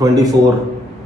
24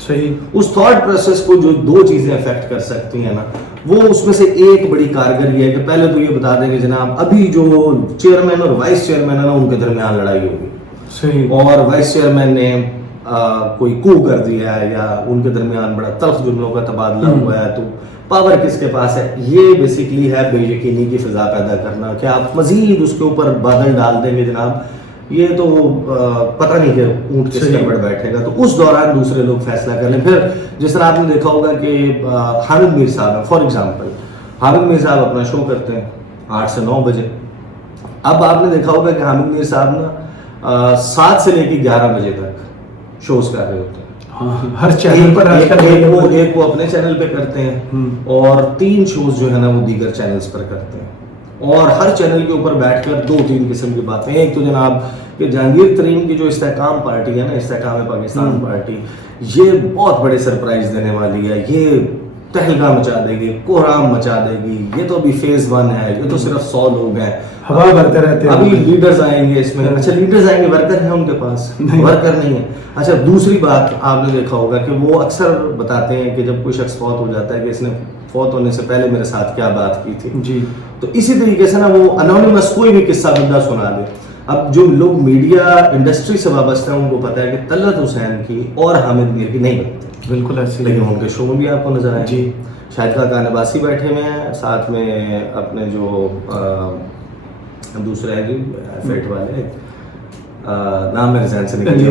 صحیح. اس thought process کو جو دو چیزیں افیکٹ کر سکتی ہیں نا, وہ اس میں سے ایک بڑی کارگر یہ ہے کہ پہلے تو یہ بتا دیں کہ جناب ابھی جو چیئرمین اور وائس چیئرمین ہے نا, ان کے درمیان لڑائی ہوگی. صحیح. اور وائس چیئرمین نے کوئی کو کر دیا ہے یا ان کے درمیان بڑا تلخ جملوں کا تبادلہ ہوا ہے, تو پاور کس کے پاس ہے. یہ بیسیکلی ہے بے یقینی کی فضا پیدا کرنا کہ آپ مزید اس کے اوپر بادل ڈال دیں گے جناب, یہ تو پتہ نہیں کہ اونٹ کس کے اوپر بیٹھے گا. تو اس دوران دوسرے لوگ فیصلہ کر لیں. پھر جس طرح آپ نے دیکھا ہوگا کہ حامد میر صاحب ہیں, فار ایگزامپل حامد میر صاحب اپنا شو کرتے ہیں 8 سے 9 بجے. اب آپ نے دیکھا ہوگا کہ حامد میر صاحب نا 7 سے لے کے 11 بجے تک شوز کر رہے ہوتے ہیں. ہر چینل پر ایک وہ اپنے چینل پہ کرتے ہیں اور 3 شوز جو ہے نا وہ دیگر چینلز پر کرتے ہیں, اور ہر چینل کے اوپر بیٹھ کر 2-3 قسم کی باتیں. ایک تو جناب کہ جہانگیر ترین کی جو استحکام پارٹی ہے نا, استحکام پاکستان پارٹی, یہ بہت بڑے سرپرائز دینے والی ہے. یہ تہلکہ مچا دے گی, کوہرام مچا دے گی. یہ تو ابھی فیز 1 ہے, یہ تو صرف 100 لوگ ہیں, ہوا بھرتے رہتے ہیں. ابھی لیڈرز آئیں گے اس میں. اچھا لیڈرز آئیں گے, ورکر ہیں ان کے پاس؟ ورکر نہیں ہے. اچھا دوسری بات آپ نے دیکھا ہوگا کہ وہ اکثر بتاتے ہیں کہ جب کوئی شخص فوت ہو جاتا ہے کہ اس نے فوت ہونے سے پہلے میرے ساتھ کیا بات کی تھی. جی. تو اسی طریقے سے نا وہ انونیمس کوئی بھی قصہ بندہ سنا دے. اب جو لوگ میڈیا انڈسٹری سے وابستہ ہیں ان کو پتا ہے کہ طلعت حسین کی اور حامد میر کی نہیں بنتی. بالکل ایسے, لیکن ان کے شو میں بھی آپ کو نظر آئے. جی. شاہد خاقان عباسی بیٹھے ہوئے ہیں, ساتھ میں اپنے جو دوسرے ہیں جی فیٹ والے, نام میرے ذہن سے نکل گیا,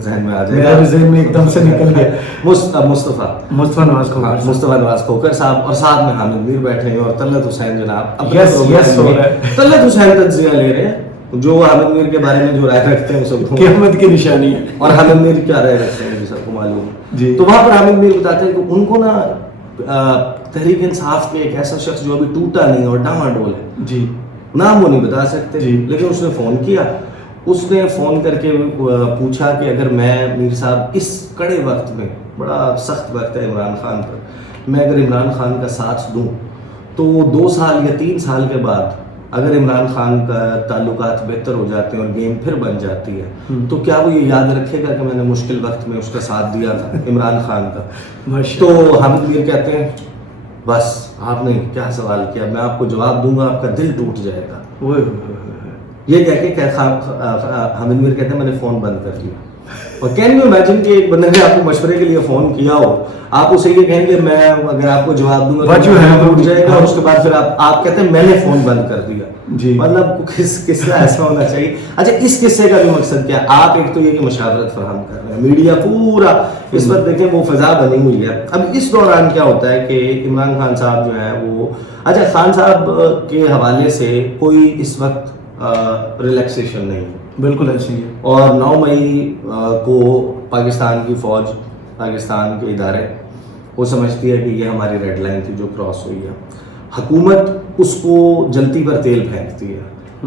ذہن میں آ جائے گا, ذہن میں ایک دم سے نکل گیا. مصطفیٰ نواز کھوکر صاحب, اور ساتھ میں حامد میر بیٹھے ہیں, اور طلعت حسین جناب طلعت حسین تجزیہ لے رہے ہیں جو حامد میر کے بارے میں جو رائے رکھتے ہیں سب کو قیامت کی نشانی ہے. اور حامد میر کیا رائے رکھتے ہیں سب کو معلوم ہے. تو وہاں پر حامد میر بتاتے ہیں کہ ان کو نا تحریک انصاف کے ایک ایسا شخص جو ابھی ٹوٹا نہیں اور ڈاواڈول ہے, جی نام وہ نہیں بتا سکتے, لیکن اس نے فون کیا. اس نے فون کر کے پوچھا کہ اگر میں میر صاحب اس کڑے وقت میں, بڑا سخت وقت ہے عمران خان پر, میں اگر عمران خان کا ساتھ دوں تو 2 سال یا 3 سال کے بعد اگر عمران خان کا تعلقات بہتر ہو جاتے ہیں اور گیم پھر بن جاتی ہے تو کیا وہ یہ یاد رکھے گا کہ میں نے مشکل وقت میں اس کا ساتھ دیا تھا عمران خان کا. تو حامد میر کہتے ہیں بس آپ نے کیا سوال کیا, میں آپ کو جواب دوں گا, آپ کا دل ٹوٹ جائے گا. یہ کہہ کے حامد میر کہتے ہیں میں نے فون بند کر دیا. اور کین یو امیجن کہ ایک بندے نے آپ کو مشورے کے لیے فون کیا ہو, آپ اسے یہ کہیں گے میں اگر آپ کو جواب دوں گا ٹوٹ جائے گا, اور اس کے بعد پھر آپ کہتے ہیں میں نے فون بند کر دیا. مطلب کس کا ایسا ہونا چاہیے. اچھا اس قصے کا بھی مقصد کیا ہے؟ آپ ایک تو یہ کہ مشاورت فراہم کر رہے ہیں, میڈیا پورا اس وقت دیکھیں وہ فضا بنی ہوئی ہے. اب اس دوران کیا ہوتا ہے کہ عمران خان صاحب جو ہے وہ, اچھا خان صاحب کے حوالے سے کوئی اس وقت ریلیکسیشن نہیں ہے, بالکل ایسی ہے. اور 9 مئی کو پاکستان کی فوج, پاکستان کے ادارے وہ سمجھتی ہے کہ یہ ہماری ریڈ لائن تھی جو کراس ہوئی ہے. حکومت اس کو جلتی پر تیل پھینکتی ہے,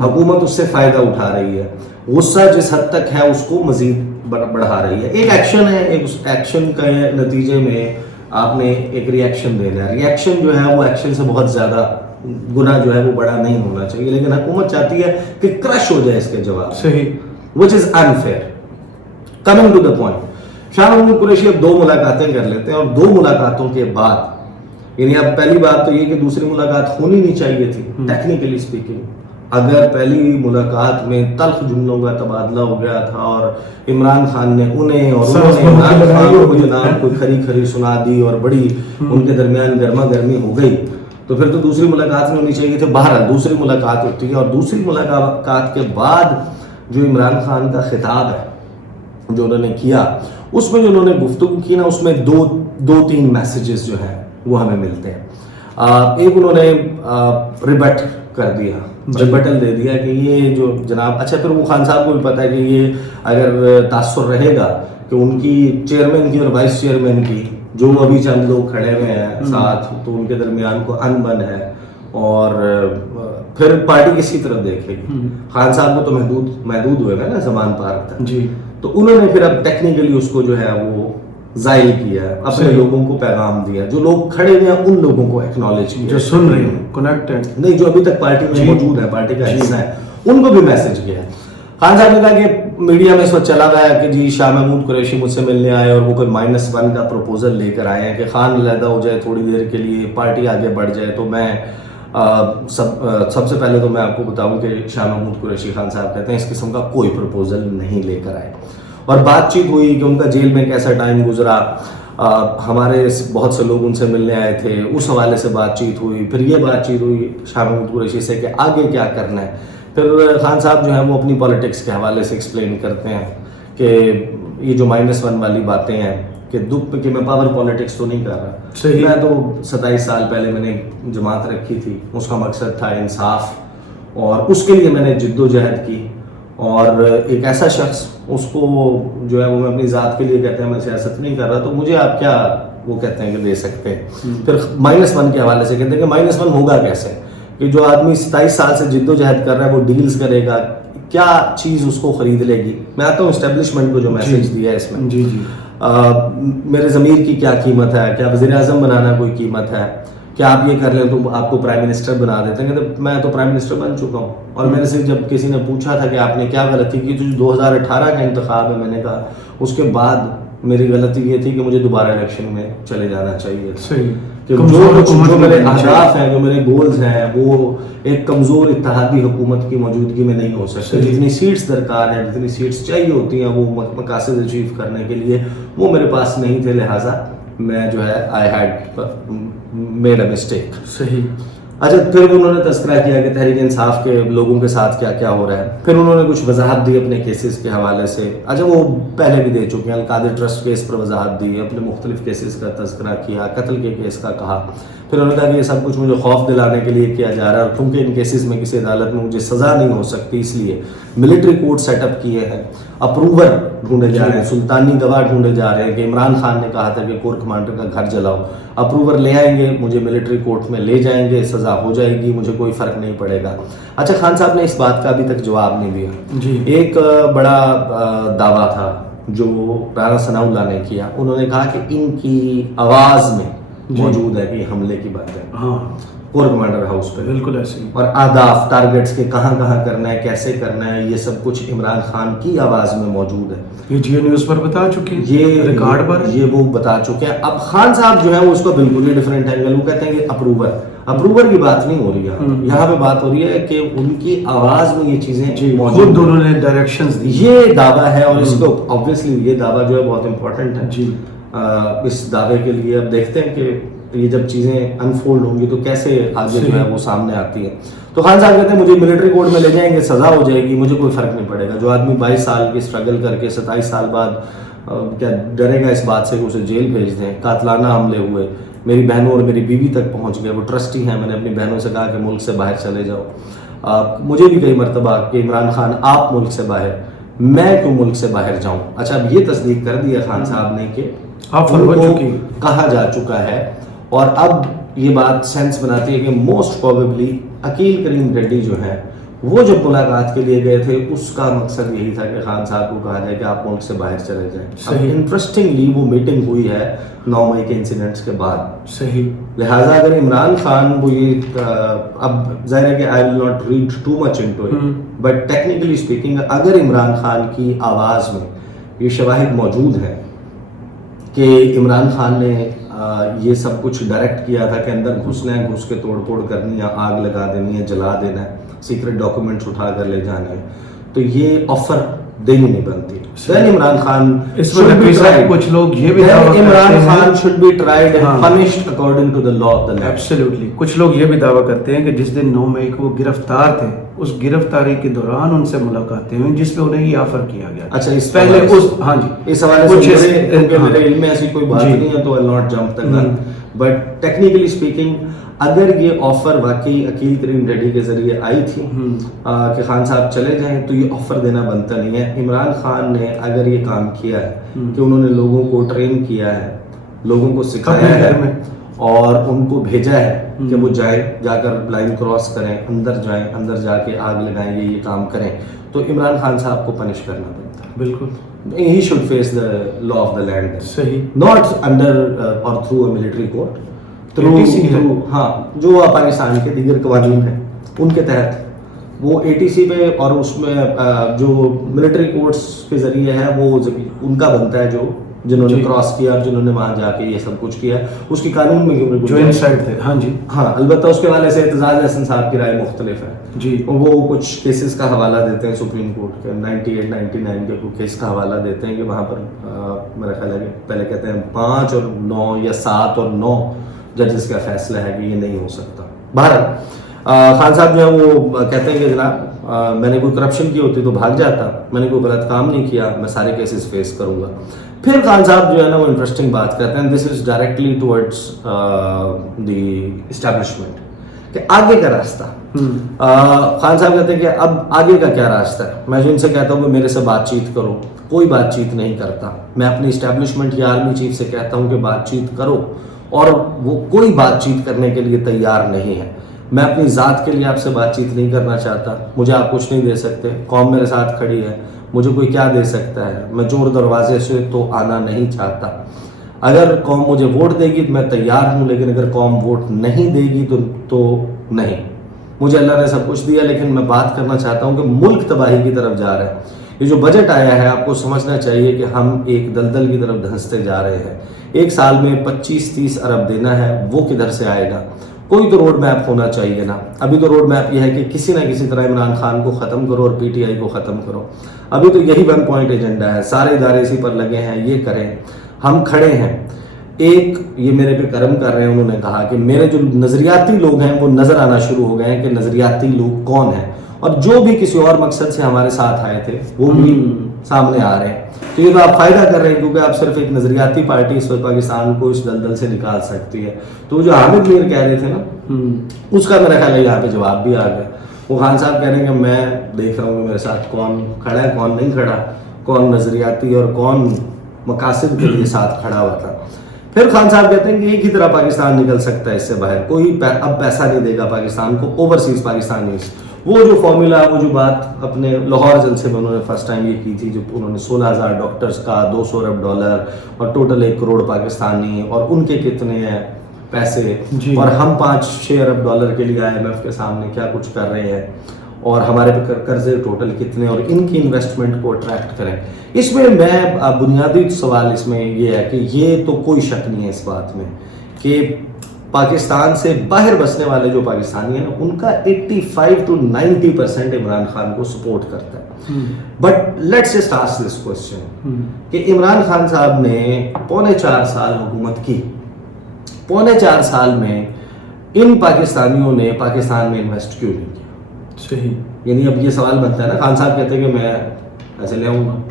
حکومت اس سے فائدہ اٹھا رہی ہے, غصہ جس حد تک ہے اس کو مزید بڑھا رہی ہے. ایک ایکشن ہے, ایک ایکشن کے نتیجے میں آپ نے ایک ری ایکشن دینا ہے. ری ایکشن جو ہے وہ ایکشن سے بہت زیادہ گنا جو ہے وہ بڑا نہیں ہونا چاہیے, لیکن حکومت چاہتی ہے کہ کرش ہو جائے اس کے جواب. صحیح. which is unfair. Coming to the point, Shah Mahmood Qureshi اب 2 ملاقاتیں کر لیتے ہیں, اور 2 ملاقاتوں کے بعد, یعنی اب پہلی بات تو یہ کہ دوسری ملاقات ہونی نہیں چاہیے تھی ٹیکنیکلی اسپیکنگ. اگر پہلی ملاقات میں تلخ جملوں کا تبادلہ ہو گیا تھا اور عمران خان نے انہیں اور انہوں نے عمران خان کو جناب کوئی کھری سنا دی اور بڑی ان کے درمیان گرما گرمی ہو گئی, تو پھر تو دوسری ملاقات میں ہونی چاہیے تھی. بہرحال دوسری ملاقات ہوتی ہے, اور دوسری ملاقات کے بعد جو عمران خان کا خطاب ہے جو انہوں نے کیا, اس میں جو انہوں نے گفتگو کی نا, اس میں 2-3 میسیجز جو ہیں وہ ہمیں ملتے ہیں. ایک انہوں نے ریبٹ کر دیا, ریبٹل دے دیا کہ یہ جو جناب, اچھا پھر وہ خان صاحب کو بھی پتا ہے کہ یہ اگر تاثر رہے گا کہ ان کی چیئرمین کی اور وائس چیئرمین کی جو ابھی چند لوگ کھڑے ہوئے ہیں ساتھ, تو ان کے درمیان کو ان بن ہے, اور پھر پارٹی کسی طرف دیکھے گی. خان صاحب کو تو محدود ہوئے گا نا زمان پارک تک, جی. تو انہوں نے پھر اب ٹیکنیکلی اس کو جو ہے وہ زائل کیا, اپنے لوگوں کو پیغام دیا, جو لوگ کھڑے ہوئے ہیں ان لوگوں کو ایکنالج کیا, جو سن رہے ہیں, کنیکٹڈ نہیں, جو ابھی تک پارٹی میں موجود ہے, پارٹی کا حصہ ہے, ان کو بھی میسج کیا. خان صاحب نے کہا کہ میڈیا میں اس وقت چلا گیا کہ جی شاہ محمود قریشی مجھ سے ملنے آئے اور وہ کوئی -1 کا پروپوزل لے کر آئے ہیں کہ خان علیحدہ ہو جائے تھوڑی دیر کے لیے، پارٹی آگے بڑھ جائے. تو میں سب سے پہلے تو میں آپ کو بتاؤں کہ شاہ محمود قریشی خان صاحب کہتے ہیں اس قسم کا کوئی پروپوزل نہیں لے کر آئے. اور بات چیت ہوئی کہ ان کا جیل میں کیسا ٹائم گزرا، ہمارے بہت سے لوگ ان سے ملنے آئے تھے، اس حوالے سے بات چیت ہوئی. پھر یہ بات چیت ہوئی شاہ محمود قریشی سے کہ آگے کیا کرنا ہے. پھر خان صاحب جو ہیں وہ اپنی پالیٹکس کے حوالے سے ایکسپلین کرتے ہیں کہ یہ جو -1 والی باتیں ہیں کہ دکھ کہ میں پاور پالیٹکس تو نہیں کر رہا. صحیح. میں تو 27 سال پہلے میں نے جماعت رکھی تھی، اس کا مقصد تھا انصاف، اور اس کے لیے میں نے جد و جہد کی. اور ایک ایسا شخص اس کو جو ہے وہ میں اپنی ذات کے لیے کہتے ہیں میں سیاست نہیں کر رہا، تو مجھے آپ کیا وہ کہتے ہیں کہ دے سکتے ہیں. پھر -1 کے حوالے سے کہتے ہیں کہ -1 ہوگا کیسے، کہ جو آدمی 27 سال سے جد و جہد کر رہا ہے وہ ڈیلز کرے گا، کیا چیز اس کو خرید لے گی. میں آتا ہوں اسٹیبلشمنٹ کو جو میسج دیا ہے اس میں، جی جی میرے ضمیر کی کیا قیمت ہے، کیا وزیر اعظم بنانا کوئی قیمت ہے، کیا آپ یہ کر لیں تو آپ کو پرائم منسٹر بنا دیتے ہیں. کہ میں تو پرائم منسٹر بن چکا ہوں. اور میرے سے جب کسی نے پوچھا تھا کہ آپ نے کیا غلطی کی، تو 2018 کا انتخاب ہے، میں نے کہا اس کے بعد میری غلطی یہ تھی کہ مجھے دوبارہ الیکشن میں چلے جانا چاہیے. صحیح. کہ جو میرے اہداف ہیں، جو میرے گولز ہیں، وہ ایک کمزور اتحادی حکومت کی موجودگی میں نہیں ہو سکتے. جتنی سیٹس درکار ہیں، جتنی سیٹس چاہیے ہوتی ہیں وہ مقاصد اچیو کرنے کے لیے، وہ میرے پاس نہیں تھے. لہٰذا میں جو ہے I had made a mistake. صحیح. اچھا، پھر انہوں نے تذکرہ کیا کہ تحریک انصاف کے لوگوں کے ساتھ کیا کیا ہو رہا ہے. پھر انہوں نے کچھ وضاحت دی اپنے کیسز کے حوالے سے. اچھا، وہ پہلے بھی دے چکے ہیں، القادر ٹرسٹ کیس پر وضاحت دی، اپنے مختلف کیسز کا تذکرہ کیا، قتل کے کیس کا کہا. پھر انہوں نے کہا کہ یہ سب کچھ مجھے خوف دلانے کے لیے کیا جا رہا ہے، اور کیونکہ ان کیسز میں کسی عدالت میں مجھے سزا نہیں ہو سکتی، اس لیے ملٹری کورٹ سیٹ اپ کیے ہیں، اپروور ڈھونڈے جا رہے ہیں، سلطانی گواہ ڈھونڈے جا رہے ہیں. کہ عمران خان نے کہا تھا کہ کور کمانڈر کا گھر جلاؤ، اپروور لے آئیں گے، مجھے ملٹری کورٹ میں لے جائیں گے، سزا ہو جائے گی، مجھے کوئی فرق نہیں پڑے گا. اچھا، خان صاحب نے اس بات کا ابھی تک جواب نہیں دیا. جی. ایک بڑا دعویٰ تھا جو رانا ثناء اللہ نے کیا. انہوں نے کہا کہ ان کی آواز میں موجود ہے کہ یہ حملے کی بات ہے. ہاں، کور کمانڈر ہاؤس پہ بالکل ایسے ہی. اور اہداف، ٹارگٹس کے کہاں کہاں کرنا ہے، کیسے کرنا ہے، یہ سب کچھ عمران خان کی آواز میں موجود ہے. یہ جیو نیوز پر بتا چکے ہیں، یہ ریکارڈ پر یہ وہ بتا چکے ہیں. اب خان صاحب جو ہے وہ اس کا بالکل ہی ڈفرینٹ اینگل، وہ کہتے ہیں کہ اپروور کی بات نہیں ہو رہی ہے یہاں پہ. بات ہو رہی ہے کہ ان کی آواز میں یہ چیزیں خود انہوں نے ڈائریکشنز دی. یہ دعویٰ ہے، اور اس کو آبویسلی یہ دعویٰ جو ہے بہت امپورٹنٹ ہے. جی. اس دعوے کے لیے اب دیکھتے ہیں کہ یہ جب چیزیں انفولڈ ہوں گی تو کیسے آگے جو ہے وہ سامنے آتی ہے. تو خان صاحب کہتے ہیں مجھے ملٹری کورٹ میں لے جائیں گے، سزا ہو جائے گی، مجھے کوئی فرق نہیں پڑے گا. جو آدمی 22 سال کی اسٹرگل کر کے 27 سال بعد کیا ڈرے گا اس بات سے کہ اسے جیل بھیج دیں. قاتلانہ حملے ہوئے، میری بہنوں اور میری بیوی تک پہنچ گئے. وہ ٹرسٹی ہیں، میں نے اپنی بہنوں سے کہا کہ ملک سے باہر چلے جاؤ. مجھے بھی کئی مرتبہ کہ عمران خان آپ ملک سے باہر، میں کیوں ملک سے باہر جاؤں. اچھا، اب یہ تصدیق کر دی ہے خان صاحب نے کہ کہا جا چکا ہے. اور اب یہ بات سینس بناتی ہے کہ موسٹ پروبیبلی عقیل کریم ریڈی جو ہے وہ جب ملاقات کے لیے گئے تھے اس کا مقصد یہی تھا کہ خان صاحب کو کہا جائے کہ آپ ملک سے باہر چلے جائیں. اب انٹرسٹنگلی وہ میٹنگ ہوئی ہے 9 مئی کے انسیڈنٹس کے بعد. صحیح. لہٰذا اگر عمران خان وہ یہ اب ظاہر ہے کہ I will not read too much into it, but technically speaking اگر عمران خان کی آواز میں یہ شواہد موجود ہیں کہ عمران خان نے یہ سب کچھ ڈائریکٹ کیا تھا کہ اندر گھسنا ہے، گھس کے توڑ پھوڑ کرنی ہے، آگ لگا دینی ہے، جلا دینا ہے، سیکرٹ ڈاکومنٹس اٹھا کر لے جانے ہیں، تو یہ آفر دینی نہیں بنتی. then عمران خان اس میں کچھ لوگ یہ بھی دعویٰ Imran Khan should be tried and punished according to the law of the land. Absolutely. کچھ لوگ یہ بھی دعویٰ کرتے ہیں کہ جس دن 9 مئی کو وہ گرفتار تھے اس گرفتاری کے دوران ان سے ملاقاتیں ہوئیں جس میں انہیں یہ آفر کیا گیا. اچھا، اس پہلے ہاں جی اس حوالے سے کیونکہ میرے علم میں ایسی کوئی بات نہیں ہے تو I'll not jump the gun. But technically speaking اگر یہ آفر واقعی عقیل کریم ریڈی کے ذریعے آئی تھی کہ خان صاحب چلے جائیں تو یہ آفر دینا بنتا نہیں ہے. عمران خان نے اگر یہ کام کیا ہے کہ انہوں نے لوگوں کو ٹرین کیا ہے، لوگوں کو سکھایا ہے اور ان کو بھیجا ہے کہ وہ جائیں، جا کر لائن کراس کریں، اندر جائیں، اندر جا کے آگ لگائیں، یہ کام کریں، تو عمران خان صاحب کو پنش کرنا پڑتا ہے. بالکل. He should face the law of the land. صحیح. Not under or through a military court. ہاں، جو پاکستان کے دیگر قوانین ہیں ان کے تحت وہ ATC پہ اور اس میں جو ملٹری کورٹس کے ذریعے ہے وہ ان کا بنتا ہے، جو جنہوں نے کراس کیا اور جنہوں نے وہاں جا کے یہ سب کچھ کیا، اس کی قانون میں جو انسائڈ تھے. ہاں جی ہاں، البتہ اس کے حوالے سے اعتزاز احسن صاحب کی رائے مختلف ہے جی. وہ کچھ کیسز کا حوالہ دیتے ہیں سپریم کورٹ کے 98 99 کے کیس کا حوالہ دیتے ہیں کہ وہاں پر میرا خیال ہے کہ پہلے کہتے ہیں 5 اور 9 یا 7 اور 9 ججز کا فیصلہ ہے کہ یہ نہیں ہو سکتا. بہرحال خان صاحب جو ہے وہ کہتے ہیں کہ جناب میں نے کوئی کرپشن کی ہوتی تو بھاگ جاتا، میں نے کوئی غلط کام نہیں کیا، میں سارے کیسز فیس کروں گا. پھر خان صاحب جو ہے نا وہ انٹرسٹنگ بات کرتے ہیں، this is directly towards the establishment, کہ آگے کا راستہ. خان صاحب کہتے ہیں کہ اب آگے کا کیا راستہ ہے. میں جو ان سے کہتا ہوں کہ میرے سے بات چیت کرو، کوئی بات چیت نہیں کرتا. میں اپنی اسٹیبلشمنٹ یا آرمی چیف سے کہتا ہوں کہ بات چیت کرو، اور وہ کوئی بات چیت کرنے کے لیے تیار نہیں ہے. میں اپنی ذات کے لیے آپ سے بات چیت نہیں کرنا چاہتا، مجھے آپ کچھ نہیں دے سکتے. قوم میرے ساتھ کھڑی ہے، مجھے کوئی کیا دے سکتا ہے. میں چور دروازے سے تو آنا نہیں چاہتا. اگر قوم مجھے ووٹ دے گی تو میں تیار ہوں، لیکن اگر قوم ووٹ نہیں دے گی تو نہیں. مجھے اللہ نے سب کچھ دیا، لیکن میں بات کرنا چاہتا ہوں کہ ملک تباہی کی طرف جا رہا ہے. یہ جو بجٹ آیا ہے آپ کو سمجھنا چاہیے کہ ہم ایک دلدل کی طرف دھنستے جا رہے ہیں. ایک سال میں 25-30 ارب دینا ہے، وہ کدھر سے آئے گا؟ کوئی تو روڈ میپ ہونا چاہیے نا. ابھی تو روڈ میپ یہ ہے کہ کسی نہ کسی طرح عمران خان کو ختم کرو اور PTI کو ختم کرو. ابھی تو یہی 1 پوائنٹ ایجنڈا ہے، سارے ادارے اسی پر لگے ہیں، یہ کریں. ہم کھڑے ہیں. ایک یہ میرے پہ کرم کر رہے ہیں، انہوں نے کہا کہ میرے جو نظریاتی لوگ ہیں وہ نظر آنا شروع ہو گئے ہیں کہ نظریاتی لوگ کون ہیں، اور جو بھی کسی اور مقصد سے ہمارے ساتھ آئے تھے وہ بھی سامنے آ رہے ہیں. تو یہ تو آپ فائدہ کر رہے ہیں، کیونکہ آپ صرف ایک نظریاتی پارٹی اس وقت پاکستان کو اس دلدل سے نکال سکتی ہے. تو جو حامد میر کہہ رہے تھے نا، اس کا میرا خیال ہے یہاں پہ جواب بھی آ گیا. وہ خان صاحب کہہ رہے ہیں کہ میں دیکھ رہا ہوں کہ میرے ساتھ کون کھڑا ہے، کون نہیں کھڑا، کون نظریاتی اور کون مقاصد کے لیے ساتھ کھڑا ہوا تھا. پھر خان صاحب کہتے ہیں کہ ایک ہی طرح پاکستان نکل سکتا ہے اس سے باہر. کوئی اب پیسہ نہیں دے گا پاکستان کو، اوورسیز پاکستانیز. وہ جو فارمولا، وہ جو بات اپنے لاہور جلسے میں انہوں نے فرسٹ ٹائم یہ کی تھی، جو انہوں نے 16,000 ڈاکٹرز کا $200 ارب اور ٹوٹل 1 کروڑ پاکستانی اور ان کے کتنے ہیں پیسے جی. اور ہم 5-6 ارب ڈالر کے لیے IMF کے سامنے کیا کچھ کر رہے ہیں، اور ہمارے پہ قرضے ٹوٹل کتنے، اور ان کی انویسٹمنٹ کو اٹریکٹ کریں. اس میں بنیادی سوال اس میں یہ ہے کہ یہ تو کوئی شک نہیں ہے اس بات میں کہ پاکستان سے باہر بسنے والے جو پاکستانی ہیں ان کا 85 to 90% عمران خان کو سپورٹ کرتا ہے. But let's just ask this question کہ عمران خان صاحب نے 4.25 سال حکومت کی. 4.25 سال میں ان پاکستانیوں نے پاکستان میں انویسٹ کیوں نہیں کیا؟ صحیح. یعنی اب یہ سوال بنتا ہے نا، خان صاحب کہتے ہیں کہ میں ایسے لے آؤں گا،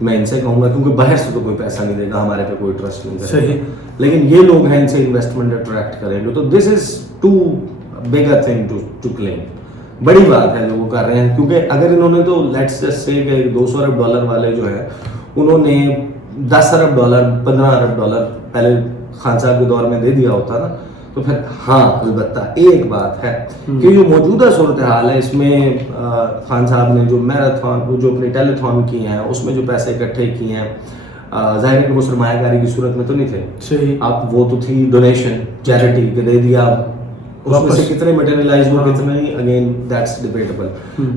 میں ان سے کہوں گا کیونکہ باہر سے تو کوئی پیسہ نہیں دے گا، ہمارے پہ کوئی ٹرسٹ نہیں کرے گا، لیکن یہ لوگ ہیں ان سے انویسٹمنٹ اٹریکٹ کریں گے. تو this is too big a thing to claim. بڑی بات ہے جو وہ کر رہے ہیں، کیونکہ اگر انہوں نے تو لیٹس جسٹ سے کہ $200 ارب والے جو ہے انہوں نے $10 ارب $15 ارب پہلے خان صاحب کے دور میں دے دیا ہوتا نا، تو پھر ہاں البتہ ایک بات ہے کہ جو موجودہ صورتحال ہے اس میں خان صاحب نے جو میراتھن، جو اپنے ٹیلی تھون کی ہیں، اس میں جو پیسے اکٹھے کیے ہیں، ظاہر ہے کہ وہ سرمایہ کاری کی صورت میں تو نہیں تھے. صحیح. اب وہ تو تھی ڈونیشن، چیریٹی کے دے دیا. اس میں سے کتنے مٹیریلائز ہوئے کتنے نہیں، اگین دیٹس ڈیبیٹیبل.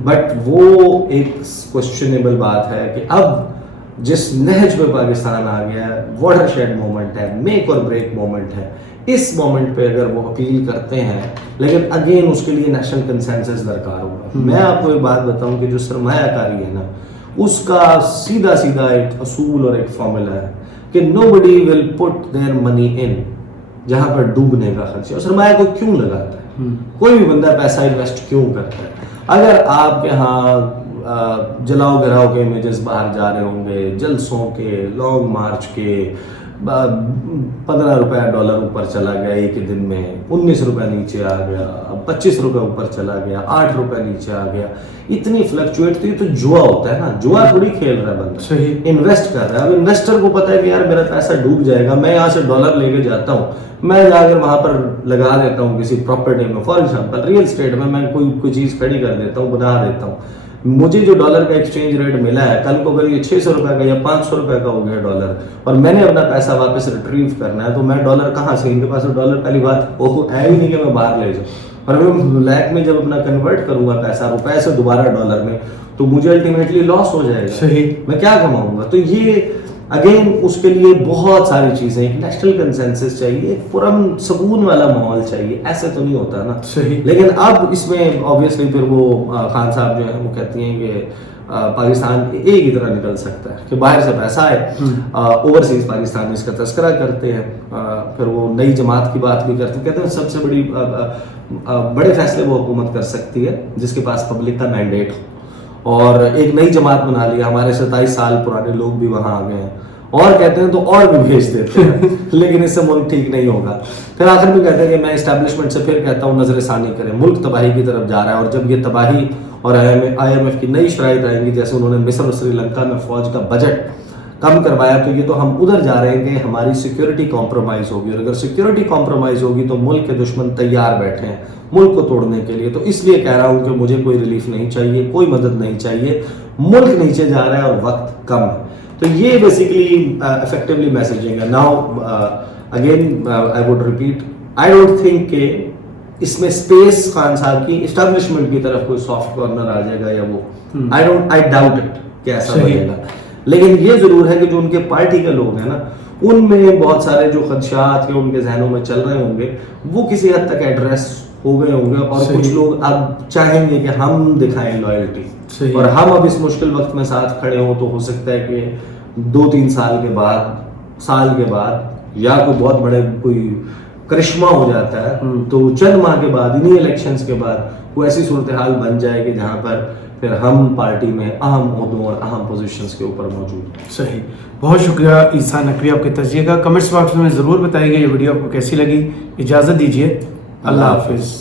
بٹ وہ ایک کوسچنیبل بات ہے کہ اب جس نہج پہ پاکستان آ گیا ہے، واٹر شیڈ مومنٹ ہے، میک اور بریک مومنٹ ہے. اس مومنٹ پہ اگر وہ اپیل کرتے ہیں، لیکن اگین اس کے لیے نیشنل کنسنسس درکار ہوگا. میں آپ کو ایک بات بتاؤں کہ جو سرمایہ کاری ہے نا، اس کا سیدھا ایک اصول اور ایک فارمولا ہے کہ nobody will put their money in جہاں پر ڈوبنے کا خدشہ. اور سرمایہ کو کیوں لگاتا ہے؟ کوئی بھی بندہ پیسہ انویسٹ کیوں کرتا ہے؟ اگر آپ کے ہاں جلاؤ گراؤ کے امیجز باہر جا رہے ہوں گے، جلسوں کے، لانگ مارچ کے، $15 اوپر چلا گیا ایک ہی دن میں، $19 نیچے آ گیا، $25 اوپر چلا گیا، $8 نیچے آ گیا، اتنی فلکچویٹ تو یہ تو جوا ہوتا ہے نا. جوا تھوڑی کھیل رہا ہے بندہ، صحیح انویسٹ کر رہا ہے. اب انویسٹر کو پتا ہے کہ یار میرا پیسہ ڈوب جائے گا، میں یہاں سے ڈالر لے کے جاتا ہوں، میں جا کر وہاں پر لگا دیتا ہوں کسی پراپرٹی میں، فار ایگزامپل ریئل اسٹیٹ میں کوئی چیز کھڑی کر دیتا ہوں، بنا دیتا ہوں. مجھے جو ڈالر کا ایکسچینج ریٹ ملا ہے، کل کو اگر یہ $600 کا یا $500 کا ہو گیا ڈالر، اور میں نے اپنا پیسہ واپس ریٹریو کرنا ہے، تو میں ڈالر کہاں سے، ان کے پاس ڈالر پہلی بات وہ ہے ہی نہیں کہ میں باہر لے جاؤں. اور میں لیک میں جب اپنا کنورٹ کروں گا پیسہ روپے سے دوبارہ ڈالر میں تو مجھے الٹیمیٹلی لاس ہو جائے گا. صحیح. میں کیا کماؤں گا؟ تو یہ اگین اس کے لیے بہت ساری چیزیں, ایک نیشنل کنسنسس چاہیے, ایک پرامن سکون والا ماحول چاہیے. ایسے تو نہیں ہوتا نا. صحیح. لیکن اب اس میں آبویسلی پھر وہ خان صاحب جو ہیں وہ کہتی ہیں کہ پاکستان ایک ہی طرح نکل سکتا ہے کہ باہر سے پیسہ آئے. اوورسیز پاکستان اس کا تذکرہ کرتے ہیں, پھر وہ نئی جماعت کی بات بھی کرتے ہیں, کہتے ہیں سب سے بڑے فیصلے وہ حکومت کر سکتی ہے جس کے پاس پبلک کا مینڈیٹ ہو. اور ایک نئی جماعت بنا لیا, ہمارے 27 سال پرانے لوگ بھی وہاں آ گئے ہیں, اور کہتے ہیں تو اور بھی بھیج دیتے ہیں لیکن اس سے ملک ٹھیک نہیں ہوگا. پھر آخر میں کہتے ہیں کہ میں اسٹیبلشمنٹ سے پھر کہتا ہوں نظر ثانی کریں, ملک تباہی کی طرف جا رہا ہے. اور جب یہ تباہی اور IMF کی نئی شرائط آئیں گی, جیسے انہوں نے مصر اور سری لنکا میں فوج کا بجٹ کم کروایا, تو یہ تو ہم ادھر جا رہے ہیں کہ ہماری سیکیورٹی کمپرومائز ہوگی. اور اگر سیکیورٹی کمپرومائز ہوگی تو ملک کے دشمن تیار بیٹھے ہیں ملک کو توڑنے کے لیے. تو اس لیے کہہ رہا ہوں کہ مجھے کوئی ریلیف نہیں چاہیے, کوئی مدد نہیں چاہیے, ملک نیچے جا رہا ہے اور وقت کم ہے. تو یہ بیسیکلی افیکٹولی میسیجنگ ہے. Now again I would repeat, I don't think کہ اس میں اسپیس خان صاحب کی اسٹیبلشمنٹ کی طرف کوئی سافٹ کارنر آ جائے گا یا وہ, آئی ڈاؤٹ اٹ کہ ایسا بنے گا. لیکن یہ ضرور ہے کہ جو ان کے پارٹی کے لوگ ہیں نا, ان میں بہت سارے جو خدشات کے ان کے ذہنوں میں چل رہے ہوں گے وہ کسی حد تک ایڈریس ہو گئے ہوں گے. اور کچھ لوگ اب چاہیں گے کہ ہم دکھائیں لائلٹی, اور ہم اب اس مشکل وقت میں ساتھ کھڑے ہوں. تو ہو سکتا ہے کہ 2-3 سال کے بعد یا کوئی بہت بڑے کوئی کرشمہ ہو جاتا ہے, تو چند ماہ کے بعد انہی الیکشنز کے بعد کوئی ایسی صورتحال بن جائے کہ جہاں پر پھر ہم پارٹی میں اہم عہدوں اور اہم پوزیشنز کے اوپر موجود ہیں. صحیح. بہت شکریہ عیسیٰ نقوی آپ کے تجزیے کا. کمنٹس باکس میں ضرور بتائیے گا یہ ویڈیو آپ کو کیسی لگی. اجازت دیجیے, اللہ حافظ.